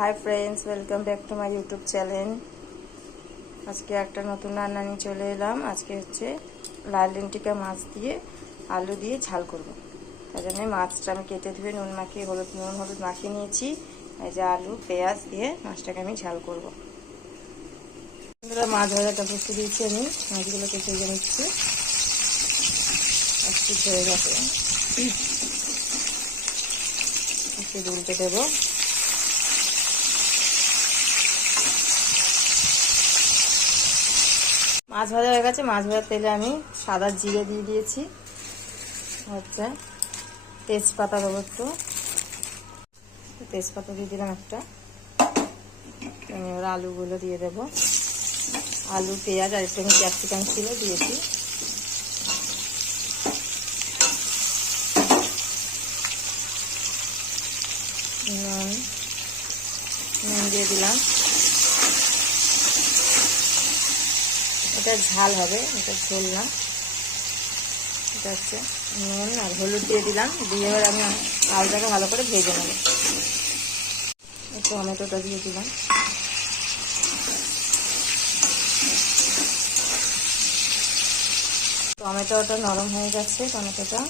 Hi friends, welcome back to my YouTube channel. আজকে একটা নতুন রান্না নিয়ে চলে এলাম। আজকে হচ্ছে লাল লেন্টিকা মাছ দিয়ে আলু দিয়ে ঝাল করব। তার জন্য মাছটা আমি কেটে ধুয়ে নুন হলুদ মাখিয়ে নিয়েছি। এই যে আলু পেঁয়াজ দিয়ে মাছটাকে আমি ঝাল করব। মাছ ভাজাটা বসিয়ে দিয়েছি, আমি মাছগুলোকে ভেজে নিচ্ছি। একটু ধরে গেছে, একটু উল্টে দেবো। মাছ ভাজা হয়ে গেছে। মাছ ভাজার তেলে আমি সাদা জিরে দিয়ে দিয়েছি, হচ্ছে তেজপাতা দেবো, একটু তেজপাতা দিয়ে দিলাম একটা। আমি এবার আলুগুলো দিয়ে দেবো। আলু পেঁয়াজ আর একটু ক্যাপসিকাম ছিল দিয়েছি। নুন দিয়ে দিলাম। এটা ঝাল হবে, এটা ঝোল না। এটা হচ্ছে নুন আর হলুদ দিয়ে দিলাম। দিয়ে এবার আমি আলুটাকে ভালো করে ভেজে নেব। টমেটোটা দিয়ে দিলাম। টমেটোটা নরম হয়ে যাচ্ছে। টমেটোটা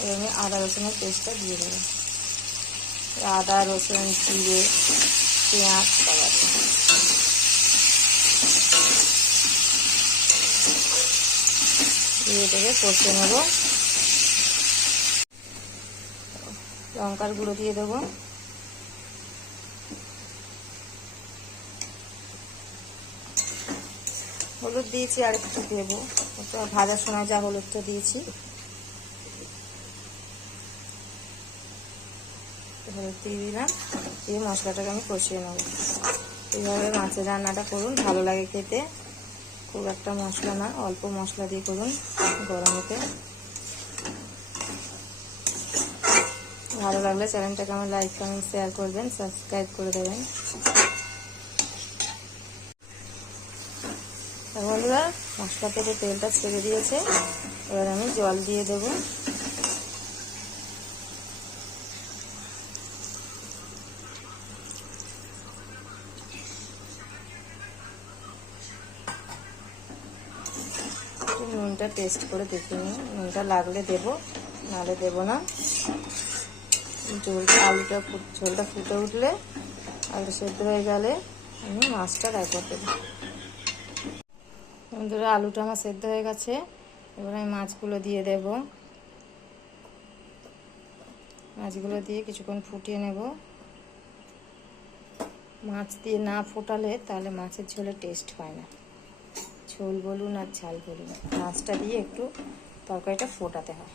এবার আমি আদা রসুনের পেস্টটা দিয়ে দেবো। আদা রসুন জিরে পেঁয়াজ দিয়ে দেবে, কষে নেব। লঙ্কার গুঁড়ো দিয়ে দেবো। হলুদ দিয়েছি, আর একটু দেবো। ভাজার সময় যা হলুদটা দিয়েছি, হলুদ দিয়ে দিলাম। দিয়ে মশলাটাকে আমি কষিয়ে নেব। এইভাবে মাছের রান্নাটা করুন, ভালো লাগে খেতে। খুব একটা মশলা না, অল্প মশলা দিয়ে করুন গরমেতে। ভালো লাগলে চ্যানেলটাকে আমার লাইক কমেন্ট শেয়ার করবেন, সাবস্ক্রাইব করে দেবেন। বন্ধুরা, মশলা থেকে তেলটা ছেড়ে দিয়েছে। এবার আমি জল দিয়ে দেবো। নুনটা টেস্ট করে দেখে নিই, নুনটা লাগলে দেবো, নাহলে দেবো না। ঝোলটা ফুটে উঠলে, আলু সেদ্ধ হয়ে গেলে আমি মাছটা রাখবো দেবো। বন্ধুরা, আলুটা আমার সেদ্ধ হয়ে গেছে। এবার আমি মাছগুলো দিয়ে দেব। মাছগুলো দিয়ে কিছুক্ষণ ফুটিয়ে নেব। মাছ দিয়ে না ফোটালে তাহলে মাছের ঝোলে টেস্ট হয় না। ঝোল বলুন আর ঝাল বলুন, মাছটা দিয়ে একটু তরকারিটা ফোটাতে হয়,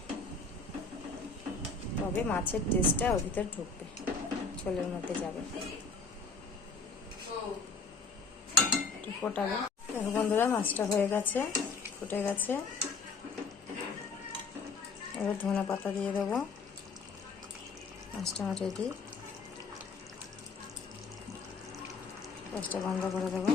তবে মাছের টেস্টটা ওর ভিতর ঢুকবে, ঝোলের মধ্যে যাবে। একটু ফোটাবে। দেখো বন্ধুরা, মাছটা হয়ে গেছে, ফুটে গেছে। এবার ধনে পাতা দিয়ে দেবো। মাছটা আমার রেডি। গ্যাসটা বন্ধ করে দেবো।